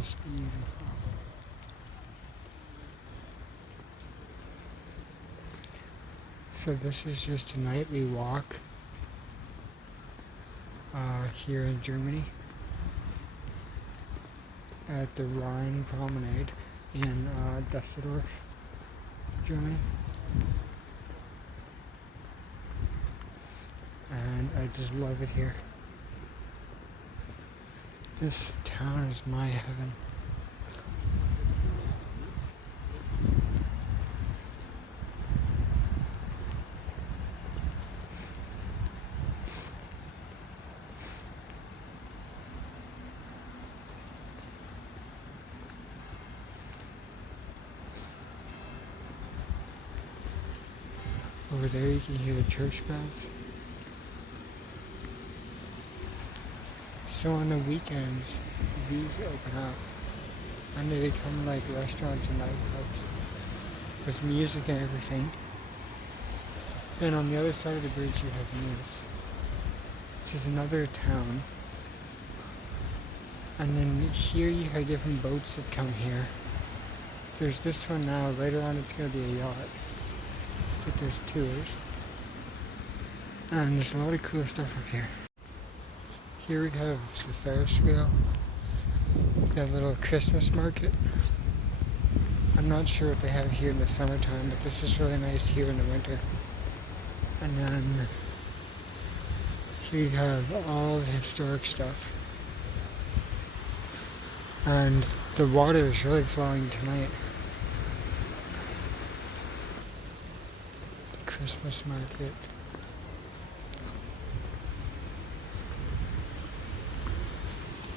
just beautiful. So this is just a nightly walk here in Germany at the Rhine Promenade in Düsseldorf, Germany. And I just love it here. This town is my heaven. Over there you can hear the church bells. So on the weekends, these open up and they become like restaurants and nightclubs with music and everything. Then on the other side of the bridge you have Nice, which is another town. And then here you have different boats that come here. There's this one now, later on it's going to be a yacht. But there's tours. And there's a lot of cool stuff up here. Here we have the Ferris wheel, that little Christmas market. I'm not sure what they have here in the summertime, but this is really nice here in the winter. And then here you have all the historic stuff. And the water is really flowing tonight. The Christmas market.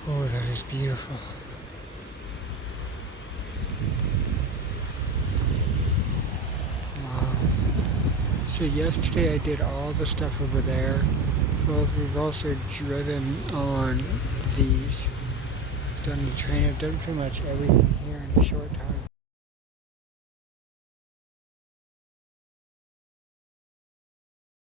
Oh, that is beautiful. Wow. So yesterday I did all the stuff over there. Well, we've also driven on these. Done the train. I've done pretty much everything here in a short time.